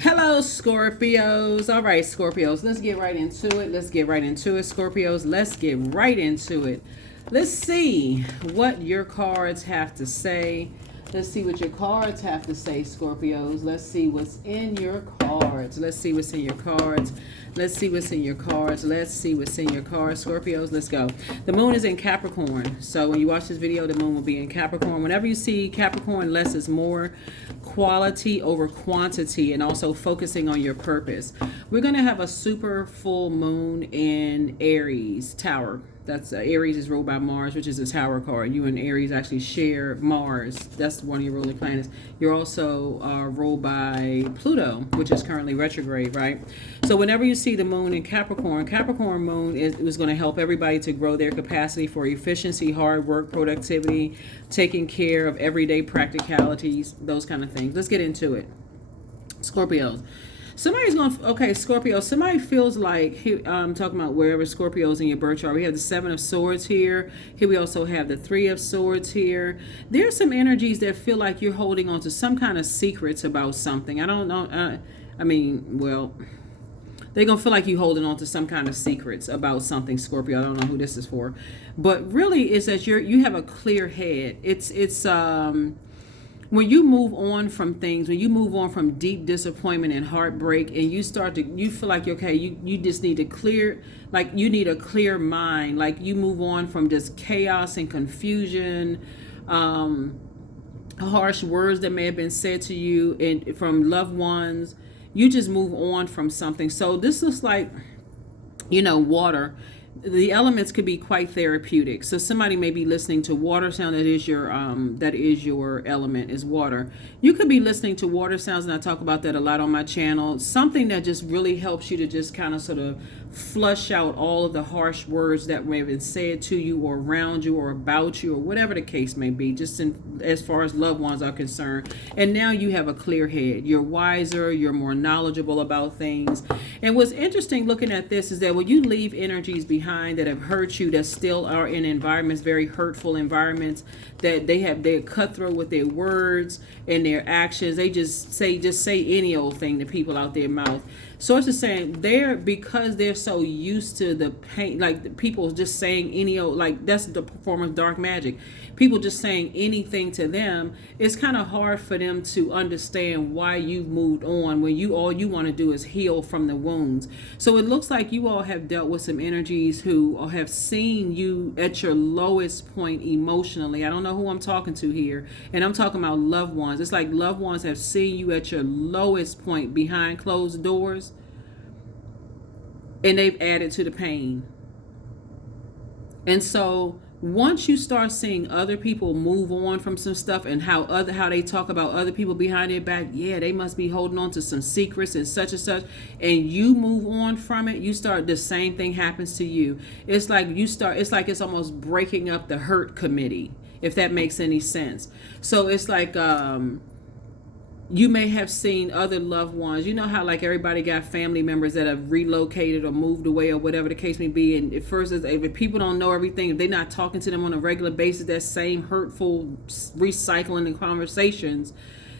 Hello, Scorpios. All right, Scorpios, let's get right into it. Scorpios. Let's get right into it. Let's see what your cards have to say. Let's see what your cards have to say, Scorpios. Let's see what's in your cards. Scorpios. Let's go. The moon is in Capricorn. So when you watch this video, the moon will be in Capricorn. Whenever you see Capricorn, less is more, quality over quantity, and also focusing on your purpose. We're going to have a super full moon in Aries Tower. That's Aries is ruled by Mars, which is a tower card. You and Aries actually share Mars. That's one of your ruling planets. You're also ruled by Pluto, which is currently retrograde, right? So whenever you see the moon in Capricorn, Capricorn moon is going to help everybody to grow their capacity for efficiency, hard work, productivity, taking care of everyday practicalities, those kind of things. Let's get into it. Scorpios. Scorpio, somebody feels like, I'm talking about wherever Scorpio's in your birth chart. We have the Seven of Swords here. Here we also have the Three of Swords here. There's some energies that feel like you're holding on to some kind of secrets about something. I don't know. They're going to feel like you holding on to some kind of secrets about something, Scorpio. I don't know who this is for. But really, it's that you have a clear head. When you move on from things, when you move on from deep disappointment and heartbreak, and you feel like, okay, you just need to clear, like you need a clear mind, like you move on from just chaos and confusion, harsh words that may have been said to you and from loved ones. You just move on from something. So this looks like, water. The elements could be quite therapeutic. So somebody may be listening to water sound. That is your element, is water. You could be listening to water sounds, and I talk about that a lot on my channel. Something that just really helps you to just kind of sort of flush out all of the harsh words that may have been said to you or around you or about you or whatever the case may be, just as far as loved ones are concerned. And now you have a clear head. You're wiser. You're more knowledgeable about things. And what's interesting looking at this is that when you leave energies behind that have hurt you, that still are in environments, very hurtful environments, that they're cutthroat with their words and their actions. They just say any old thing to people out their mouth. Source is saying because they're so used to the pain, like the people just saying any old, like that's the form of dark magic. People just saying anything to them. It's kind of hard for them to understand why you've moved on when all you want to do is heal from the wounds. So it looks like you all have dealt with some energies who have seen you at your lowest point emotionally. I don't know who I'm talking to here, and I'm talking about loved ones. It's like loved ones have seen you at your lowest point behind closed doors, and they've added to the pain. And so once you start seeing other people move on from some stuff and how they talk about other people behind their back, they must be holding on to some secrets and such, and you move on from it, the same thing happens to you. It's like it's almost breaking up the hurt committee, if that makes any sense. So it's like you may have seen other loved ones. You know how like everybody got family members that have relocated or moved away or whatever the case may be. And at first, if people don't know everything, if they're not talking to them on a regular basis, that same hurtful recycling and conversations.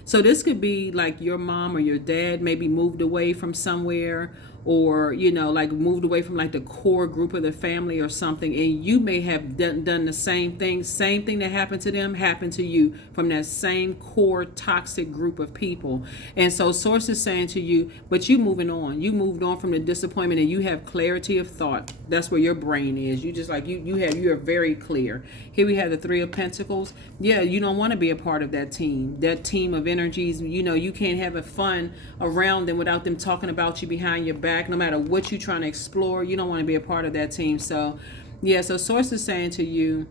So this could be like your mom or your dad maybe moved away from somewhere, or like moved away from like the core group of the family or something, and you may have done the same thing that happened to them happened to you from that same core toxic group of people. And so source is saying to you, but you moved on from the disappointment, and you have clarity of thought. That's where your brain is. You just like you are very clear. Here we have the Three of Pentacles. You don't want to be a part of that team of energies. You can't have a fun around them without them talking about you behind your back. No matter what you're trying to explore, you don't want to be a part of that team. So source is saying to you,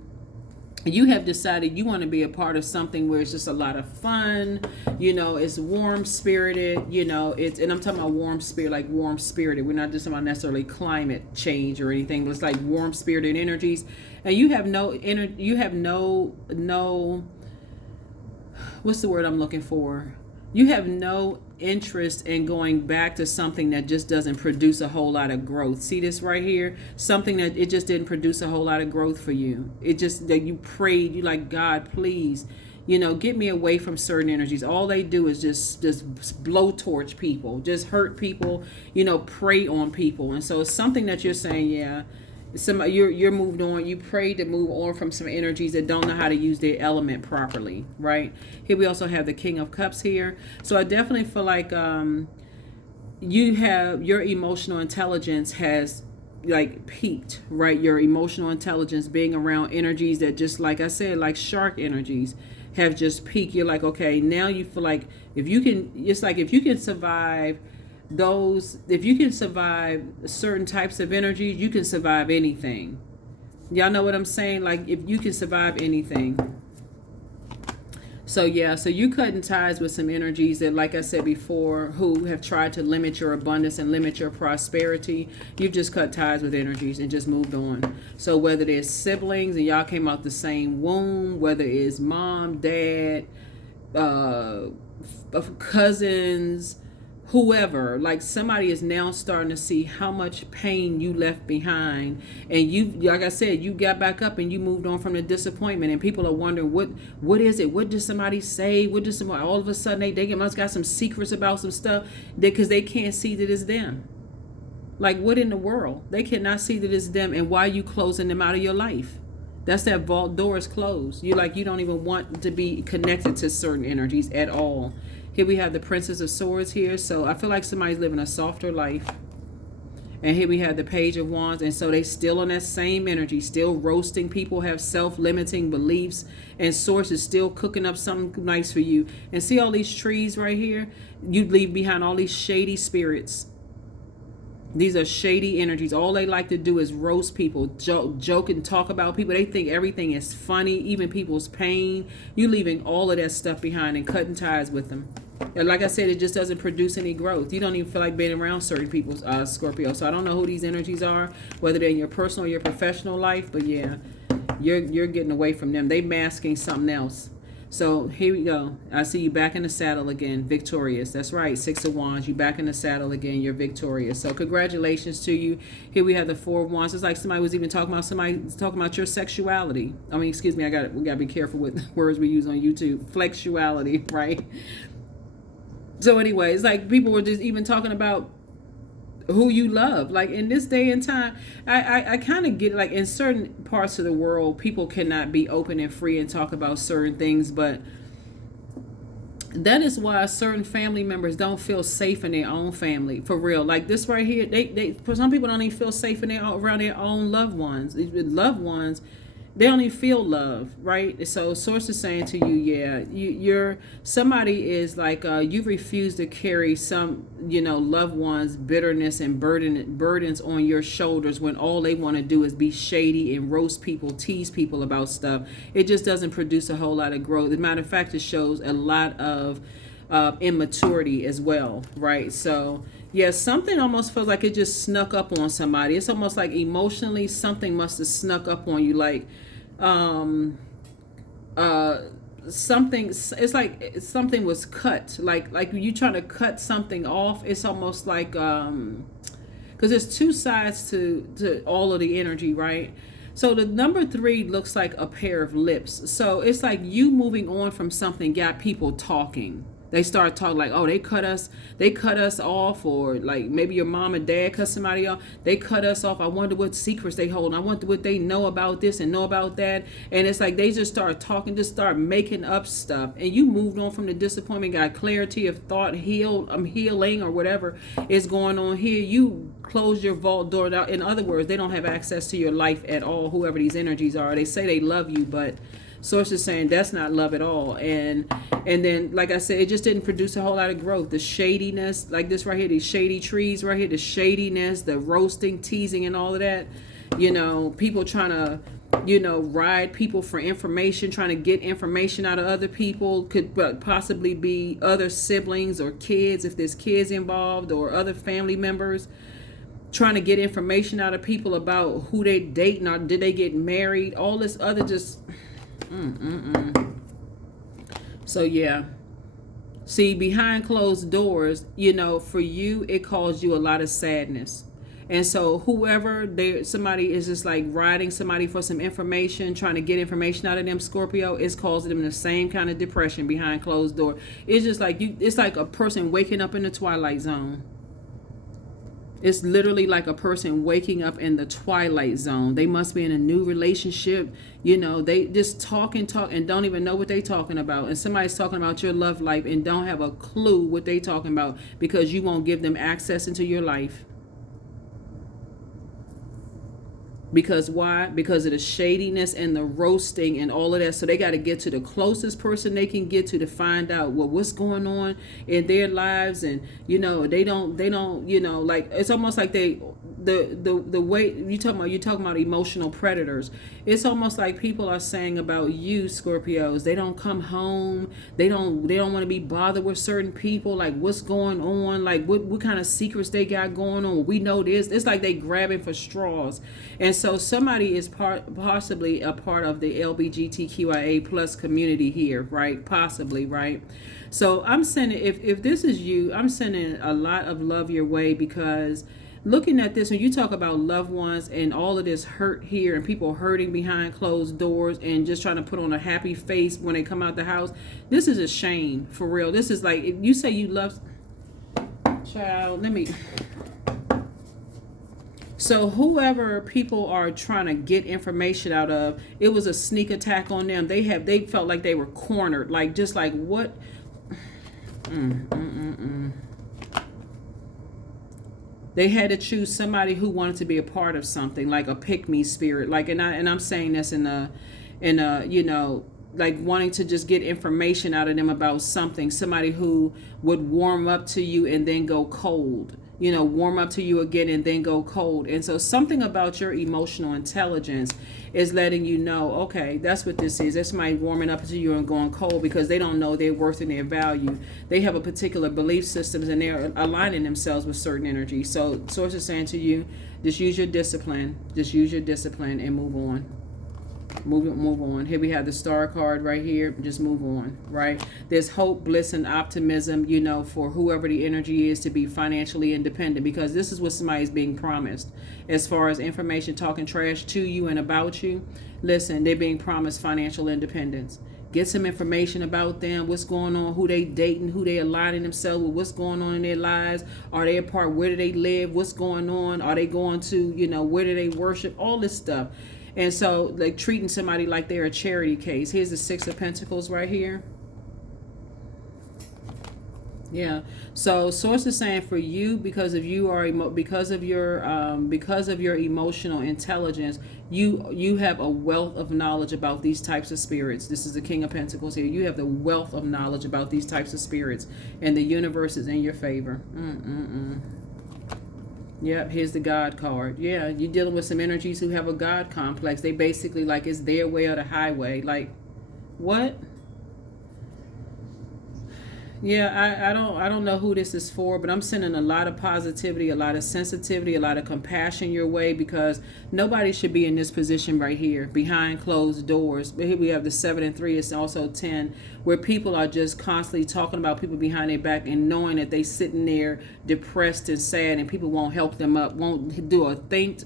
you have decided you want to be a part of something where it's just a lot of fun, it's warm spirited, and I'm talking about warm spirit, like warm spirited. We're not just talking about necessarily climate change or anything, but it's like warm spirited energies. And you have no what's the word I'm looking for? You have no interest in going back to something that just doesn't produce a whole lot of growth. See this right here? Something that it just didn't produce a whole lot of growth for you. It just that you prayed, you like, God, please, You know, get me away from certain energies. All they do is just blowtorch people, just hurt people, you know, prey on people. And so it's something that you're saying, yeah, somebody you're moved on. You pray to move on from some energies that don't know how to use their element properly, right? Here we also have the King of Cups here. So I definitely feel like you have your emotional intelligence has like peaked, right? Your emotional intelligence being around energies that, just like I said, like shark energies, have just peaked. You're like, okay, now you feel like if you can, it's like if you can survive those, if you can survive certain types of energies, you can survive anything. Y'all know what I'm saying? Like if you can survive anything. So yeah, so you cutting ties with some energies that, like I said before, who have tried to limit your abundance and limit your prosperity. You've just cut ties with energies and just moved on. So whether there's siblings and y'all came out the same womb, whether it's mom, dad, cousins, whoever, like somebody is now starting to see how much pain you left behind, and you, like I said, you got back up and you moved on from the disappointment, and people are wondering what is it, what did somebody say, what did somebody, all of a sudden they must got some secrets about some stuff, because they can't see that it's them. Like what in the world? They cannot see that it's them, and why are you closing them out of your life? That's that vault door is closed. You don't even want to be connected to certain energies at all. Here we have the Princess of Swords here. So I feel like somebody's living a softer life. And here we have the Page of Wands. And so they still on that same energy, still roasting people, have self-limiting beliefs, and Source is still cooking up something nice for you. And see all these trees right here? You leave behind all these shady spirits. These are shady energies. All they like to do is roast people, joke and talk about people. They think everything is funny, even people's pain. You leaving all of that stuff behind and cutting ties with them. And like I said, it just doesn't produce any growth. You don't even feel like being around certain people, Scorpio. So I don't know who these energies are, whether they're in your personal or your professional life. But yeah, you're getting away from them. They masking something else. So here we go. I see you back in the saddle again, victorious. That's right, Six of Wands. You back in the saddle again. You're victorious. So congratulations to you. Here we have the Four of Wands. It's like somebody was even talking about your sexuality. I mean, excuse me. We gotta be careful with words we use on YouTube. Flexuality, right? So anyway, it's like people were just even talking about who you love. Like in this day and time, I kind of get, like, in certain parts of the world, people cannot be open and free and talk about certain things, but that is why certain family members don't feel safe in their own family, for real. Like this right here, they for some people don't even feel safe in around their own loved ones. Loved ones, they don't even feel love, right? So Source is saying to you, yeah, you're somebody is like you refuse to carry some, loved ones' bitterness and burdens on your shoulders, when all they want to do is be shady and roast people, tease people about stuff. It just doesn't produce a whole lot of growth. As a matter of fact, it shows a lot of immaturity as well, right? So yeah, something almost feels like it just snuck up on somebody. It's almost like emotionally something must have snuck up on you, like something. It's like something was cut, like you trying to cut something off. It's almost like because there's two sides to all of the energy, right? So the number 3 looks like a pair of lips. So it's like you moving on from something got people talking. They start talking like, oh, they cut us off, or like maybe your mom and dad cut somebody off. They cut us off. I wonder what secrets they hold. I wonder what they know about this and know about that. And it's like they just start talking, just start making up stuff. And you moved on from the disappointment, got clarity of thought, healing or whatever is going on here. You close your vault door out. In other words, they don't have access to your life at all, whoever these energies are. They say they love you, but Source is saying that's not love at all. And then, like I said, it just didn't produce a whole lot of growth. The shadiness, like this right here, these shady trees right here, the shadiness, the roasting, teasing, and all of that. People trying to, ride people for information, trying to get information out of other people. Could possibly be other siblings or kids, if there's kids involved, or other family members. Trying to get information out of people about who they dating, or did they get married, all this other just... So yeah, see, behind closed doors, for you, it caused you a lot of sadness. And so whoever somebody is just like riding somebody for some information, trying to get information out of them, Scorpio, is causing them the same kind of depression behind closed door. It's just like it's like a person waking up in the twilight zone. It's literally like a person waking up in the twilight zone. They must be in a new relationship. They just talk and don't even know what they talking about. And somebody's talking about your love life and don't have a clue what they talking about because you won't give them access into your life. Because why? Because of the shadiness and the roasting and all of that. So they got to get to the closest person they can get to find out what's going on in their lives. And they don't like, it's almost like the way you're talking about emotional predators. It's almost like people are saying about you, Scorpios, they don't come home, they don't want to be bothered with certain people, like what's going on, like what kind of secrets they got going on. We know this. It's like they grabbing for straws. And so somebody is possibly a part of the LGBTQIA plus community here, right? Possibly, right? So I'm sending, if this is you, I'm sending a lot of love your way, because looking at this, when you talk about loved ones and all of this hurt here and people hurting behind closed doors and just trying to put on a happy face when they come out the house, this is a shame, for real. This is like, if you say you love, child, so whoever people are trying to get information out of, it was a sneak attack on them. They felt like they were cornered, like just like what? They had to choose somebody who wanted to be a part of something, like a pick-me spirit, like, and I'm saying this in a like wanting to just get information out of them about something. Somebody who would warm up to you and then go cold. Warm up to you again and then go cold. And so something about your emotional intelligence is letting you know, okay, that's what this is. That's somebody warming up to you and going cold because they don't know their worth and their value. They have a particular belief systems and they're aligning themselves with certain energy. So Source is saying to you, just use your discipline. Just use your discipline and move on. Move on. Here we have the Star card right here. Just move on, right? There's hope, bliss, and optimism, for whoever the energy is to be financially independent, because this is what somebody's being promised. As far as information talking trash to you and about you, listen, they're being promised financial independence. Get some information about them, what's going on, who they dating, who they aligning themselves with, what's going on in their lives. Are they apart? Where do they live? What's going on? Are they going to, where do they worship? All this stuff. And so, like, treating somebody like they're a charity case. Here's the Six of Pentacles right here. Yeah. So, Source is saying for you, because of your emotional intelligence, you have a wealth of knowledge about these types of spirits. This is the King of Pentacles here. You have the wealth of knowledge about these types of spirits, and the universe is in your favor. Yep, here's the God card. Yeah, you're dealing with some energies who have a God complex. They basically like it's their way or the highway. Like, what? Yeah, I don't know who this is for, but I'm sending a lot of positivity, a lot of sensitivity, a lot of compassion your way, because nobody should be in this position right here, behind closed doors. But here we have the 7 and 3. It's also 10, where people are just constantly talking about people behind their back and knowing that they sitting there depressed and sad, and people won't help them up, won't do a thing.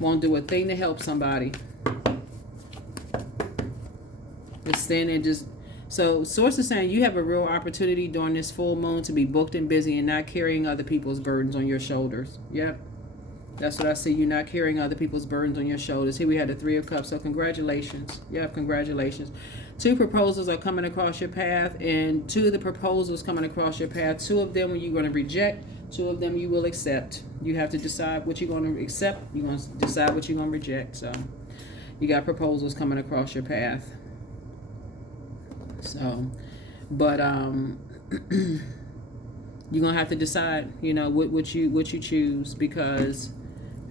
Won't do a thing to help somebody. Just stand there, just. So Source is saying you have a real opportunity during this full moon to be booked and busy and not carrying other people's burdens on your shoulders. Yep. That's what I see. You're not carrying other people's burdens on your shoulders. Here we had the 3 of Cups. So congratulations. Yep, congratulations. 2 proposals are coming across your path, and 2 of the proposals coming across your path, 2 of them you're going to reject, 2 of them you will accept. You have to decide what you're going to accept. You're going to decide what you're going to reject. So you got proposals coming across your path. So, but you're gonna have to decide, what you choose, because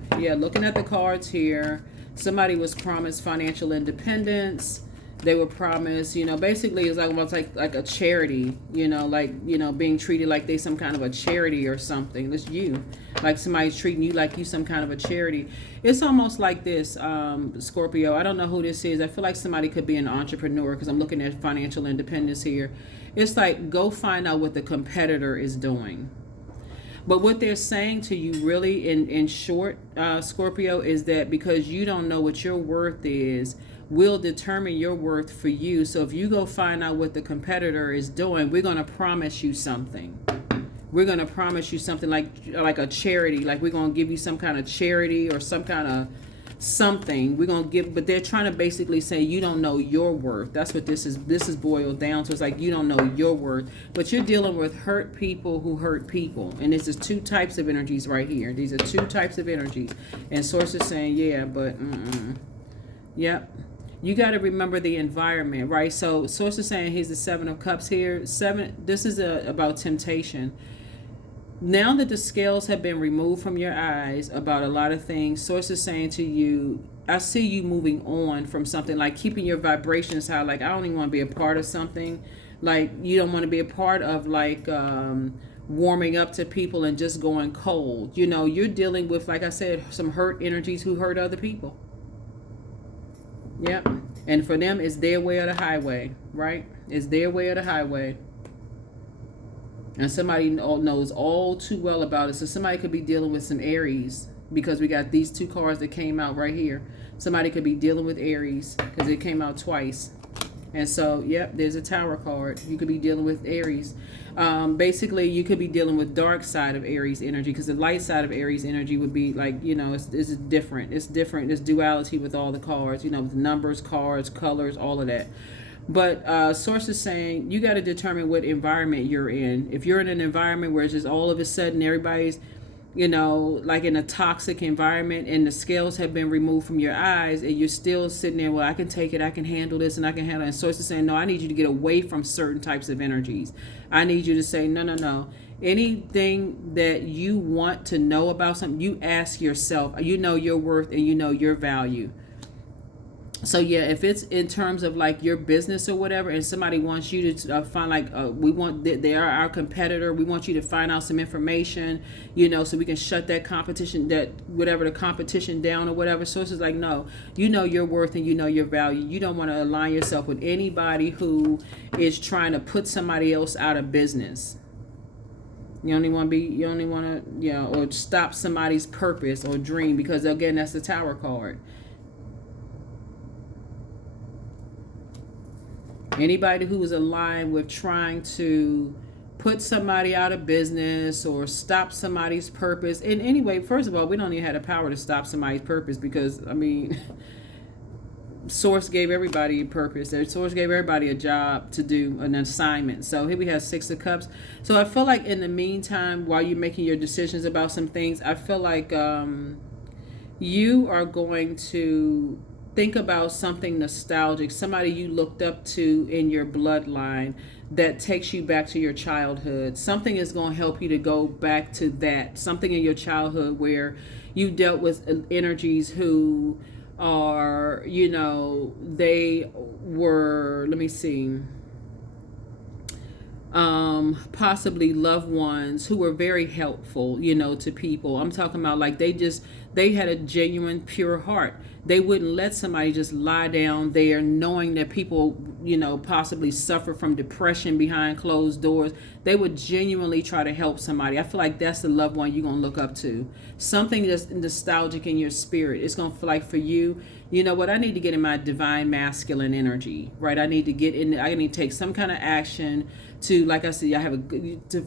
looking at the cards here, somebody was promised financial independence. They were promised, basically it's like almost like a charity, being treated like they some kind of a charity or something. That's you. Like somebody's treating you like you some kind of a charity. It's almost like this, Scorpio. I don't know who this is. I feel like somebody could be an entrepreneur, because I'm looking at financial independence here. It's like, go find out what the competitor is doing. But what they're saying to you really in short, Scorpio, is that because you don't know what your worth is, we'll determine your worth for you. So if you go find out what the competitor is doing, we're going to promise you something. We're going to promise you something like a charity. Like we're going to give you some kind of charity or some kind of something we're going to give. But they're trying to basically say you don't know your worth. That's what this is boiled down to. It's like you don't know your worth, but you're dealing with hurt people who hurt people. And this is two types of energies right here. These are two types of energies. And source is saying, yeah, but yep. You got to remember the environment, right? So source is saying here's the 7 of Cups here. This is about temptation. Now that the scales have been removed from your eyes about a lot of things, source is saying to you, I see you moving on from something, like keeping your vibrations high. Like, I don't even want to be a part of something. Like, you don't want to be a part of like warming up to people and just going cold. You know, you're dealing with, like I said, some hurt energies who hurt other people. Yep. And for them, it's their way or the highway, right? It's their way or the highway. And somebody knows all too well about it. So somebody could be dealing with some Aries, because we got these two cards that came out right here. Somebody could be dealing with Aries because it came out twice. And so, yep, there's a Tower card. You could be dealing with Aries. Basically, you could be dealing with dark side of Aries energy, because the light side of Aries energy would be like, you know, it's different. It's different. There's duality with all the cards, you know, with numbers, cards, colors, all of that. But source is saying you got to determine what environment you're in. If you're in an environment where it's just all of a sudden everybody's, you know, like in a toxic environment and the scales have been removed from your eyes and you're still sitting there, well, I can take it, I can handle this, and I can handle it. And source is saying, no, I need you to get away from certain types of energies. I need you to say, no. Anything that you want to know about something, you ask yourself. You know your worth and you know your value. So yeah, if it's in terms of like your business or whatever, and somebody wants you to find like, they are our competitor. We want you to find out some information, you know, so we can shut that competition, that whatever the competition down or whatever. So it's just like, no, you know your worth and you know your value. You don't want to align yourself with anybody who is trying to put somebody else out of business. You only want to, you know, or stop somebody's purpose or dream, because again, that's the Tower card. Anybody who is aligned with trying to put somebody out of business or stop somebody's purpose. And anyway, first of all, we don't even have the power to stop somebody's purpose, because, I mean, Source gave everybody a purpose. Source gave everybody a job to do, an assignment. So here we have 6 of Cups. So I feel like in the meantime, while you're making your decisions about some things, I feel like you are going to think about something nostalgic, somebody you looked up to in your bloodline that takes you back to your childhood. Something is going to help you to go back to that. Something in your childhood where you dealt with energies who are, you know, they were, let me see, possibly loved ones who were very helpful, you know, to people. I'm talking about like they had a genuine, pure heart. They wouldn't let somebody just lie down there knowing that people, you know, possibly suffer from depression behind closed doors. They would genuinely try to help somebody. I feel like that's the loved one you're going to look up to. Something that's nostalgic in your spirit. It's going to feel like for you, you know what, I need to get in my divine masculine energy, right? I need to get in, I need to take some kind of action to, like I said, I have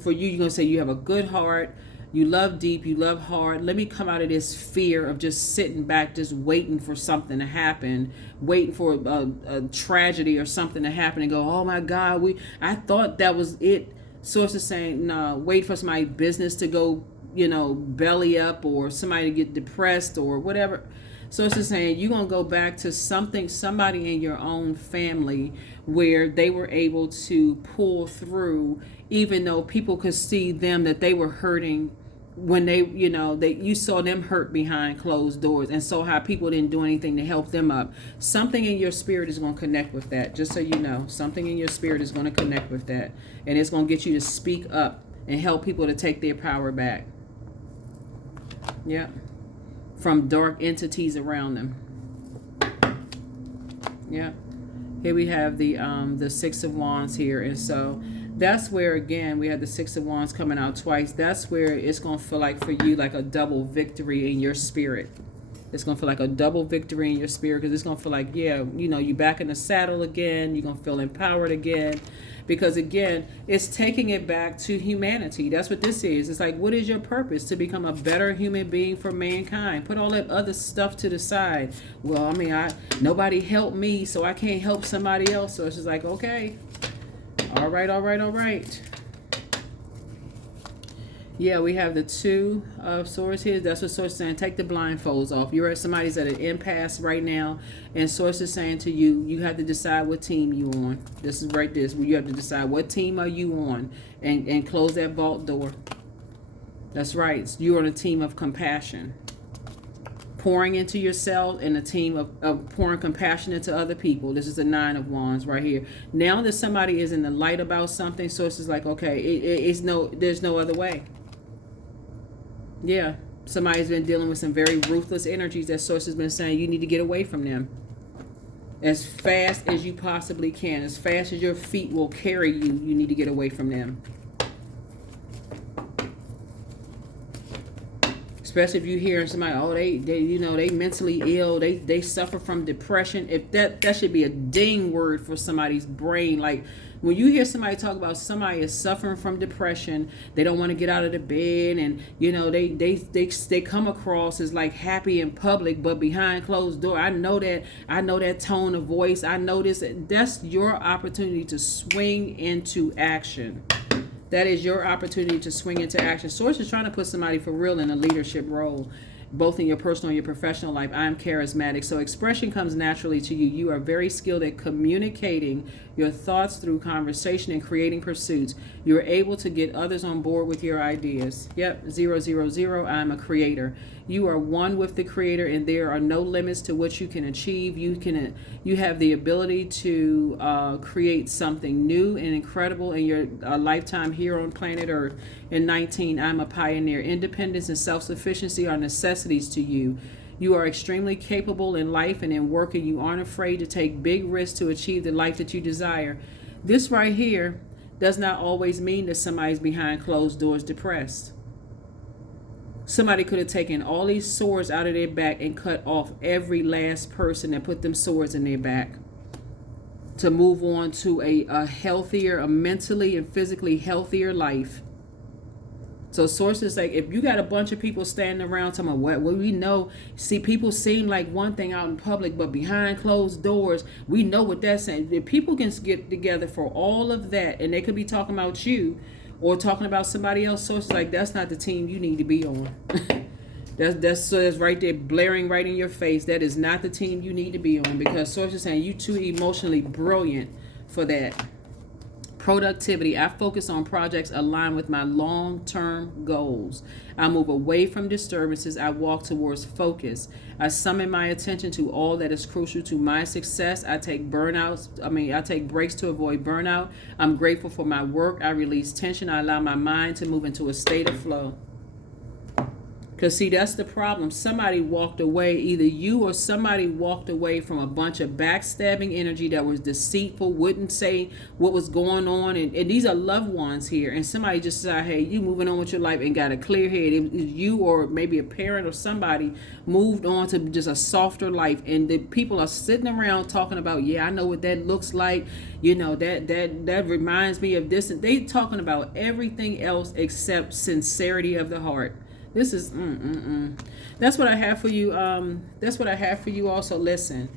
for you, you're going to say you have a good heart. You love deep, you love hard. Let me come out of this fear of just sitting back, just waiting for something to happen, waiting for a tragedy or something to happen and go, oh my God, I thought that was it. Source is saying, no, wait for somebody's business to go, you know, belly up, or somebody to get depressed or whatever. Source is saying you're going to go back to somebody in your own family where they were able to pull through, even though people could see them that they were hurting when they, you know, you saw them hurt behind closed doors, and saw how people didn't do anything to help them up. Something in your spirit is going to connect with that. Just so you know, something in your spirit is going to connect with that, and it's going to get you to speak up and help people to take their power back. Yeah. From dark entities around them. Yeah. Here we have the 6 of Wands here, and so That's where, again, we have the Six of Wands coming out twice. That's where it's going to feel like for you like a double victory in your spirit. It's going to feel like a double victory in your spirit, because it's going to feel like, yeah, you know, you're back in the saddle again. You're going to feel empowered again. Because, again, it's taking it back to humanity. That's what this is. It's like, what is your purpose? To become a better human being for mankind. Put all that other stuff to the side. Well, I mean, nobody helped me, so I can't help somebody else. So it's just like, okay. All right, all right, all right. Yeah, we have the Two of Swords here. That's what Source is saying. Take the blindfolds off. You're at somebody's at an impasse right now, and Source is saying to you, you have to decide what team you on. This is right this. Where you have to decide what team are you on, and close that vault door. That's right. You're on a team of compassion. Pouring into yourself, and a team of pouring compassion into other people. This is the Nine of Wands right here. Now that somebody is in the light about something, Source is like, okay, there's no other way. Yeah, somebody's been dealing with some very ruthless energies that Source has been saying you need to get away from them as fast as you possibly can. As fast as your feet will carry you, you need to get away from them. Especially if you're hearing somebody, oh, they you know, they mentally ill, they suffer from depression. If that should be a ding word for somebody's brain. Like, when you hear somebody talk about somebody is suffering from depression, they don't want to get out of the bed, and you know, they come across as like happy in public, but behind closed door. I know that tone of voice. I know this. That's your opportunity to swing into action. That is your opportunity to swing into action. Source is trying to put somebody for real in a leadership role, both in your personal and your professional life. I am charismatic. So expression comes naturally to you. You are very skilled at communicating your thoughts through conversation and creating pursuits. You're able to get others on board with your ideas. Yep, 000, I'm a creator. You are one with the Creator, and there are no limits to what you can achieve. You have the ability to create something new and incredible in your lifetime here on planet Earth. In 19, I'm a pioneer. Independence and self-sufficiency are necessities to you. You are extremely capable in life and in work, and you aren't afraid to take big risks to achieve the life that you desire. This right here does not always mean that somebody's behind closed doors depressed. Somebody could have taken all these swords out of their back and cut off every last person that put them swords in their back to move on to a healthier, a mentally and physically healthier life. So sources like, if you got a bunch of people standing around talking about what we know, see, people seem like one thing out in public, but behind closed doors, we know what that's saying. If people can get together for all of that, and they could be talking about you or talking about somebody else, sources like, that's not the team you need to be on. that's right there blaring right in your face. That is not the team you need to be on, because sources saying you too emotionally brilliant for that. Productivity. I focus on projects aligned with my long-term goals. I move away from disturbances. I walk towards focus. I summon my attention to all that is crucial to my success. I take breaks to avoid burnout. I'm grateful for my work. I release tension. I allow my mind to move into a state of flow. Because, see, that's the problem. Somebody walked away, either you or somebody walked away from a bunch of backstabbing energy that was deceitful, wouldn't say what was going on. And these are loved ones here. And somebody just said, hey, you moving on with your life and got a clear head. It was you or maybe a parent or somebody moved on to just a softer life. And the people are sitting around talking about, yeah, I know what that looks like. You know, that reminds me of this. And they talking about everything else except sincerity of the heart. This is, That's what I have for you. That's what I have for you also. Listen,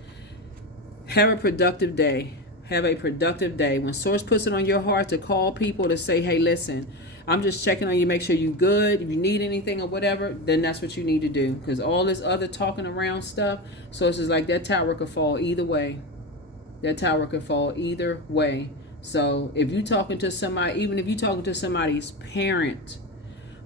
have a productive day. Have a productive day. When Source puts it on your heart to call people to say, hey, listen, I'm just checking on you, make sure you're good. If you need anything or whatever, then that's what you need to do. Because all this other talking around stuff, Source is like, that tower could fall either way. That tower could fall either way. So if you're talking to somebody, even if you're talking to somebody's parent,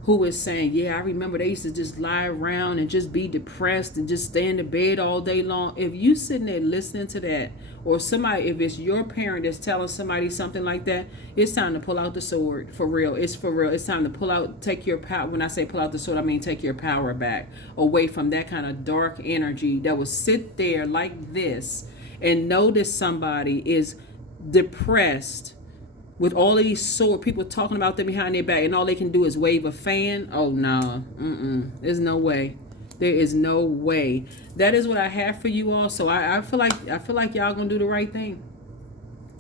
who is saying, yeah, I remember they used to just lie around and just be depressed and just stay in the bed all day long. If you sitting there listening to that, or somebody, if it's your parent that's telling somebody something like that, it's time to pull out the sword. For real. It's for real. It's time to pull out, take your power. When I say pull out the sword, I mean take your power back away from that kind of dark energy that will sit there like this and notice somebody is depressed with all of these sword people talking about them behind their back, and all they can do is wave a fan. Oh no, there's no way. There is no way. That is what I have for you all. So I feel like y'all gonna do the right thing.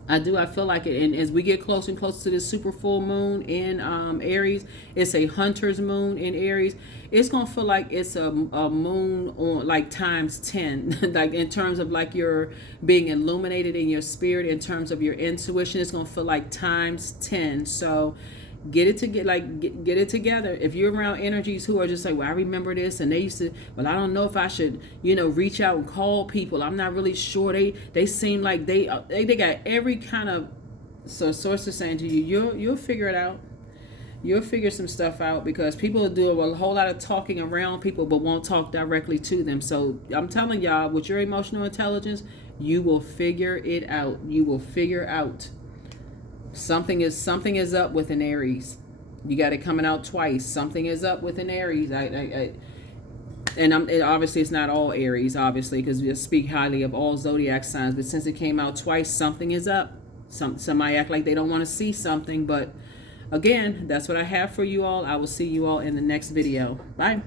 I do. I feel like it. And as we get closer and closer to this super full moon in Aries, it's a hunter's moon in Aries. It's going to feel like it's a moon on like times 10, like in terms of like you're being illuminated in your spirit, in terms of your intuition. It's going to feel like times 10. So get it to get it together. If you're around energies who are just like, well, I remember this, and they used to, well, I don't know if I should, reach out and call people. I'm not really sure. They seem like they got every kind of, so source is saying to you, you'll figure it out. You'll figure some stuff out, because people do a whole lot of talking around people but won't talk directly to them. So I'm telling y'all, with your emotional intelligence, you will figure it out. You will figure out. Something is up with an Aries. You got it coming out twice. Something is up with an Aries. Obviously it's not all Aries, obviously, because we speak highly of all zodiac signs. But since it came out twice, something is up. Somebody act like they don't want to see something. But again, that's what I have for you all. I will see you all in the next video. Bye.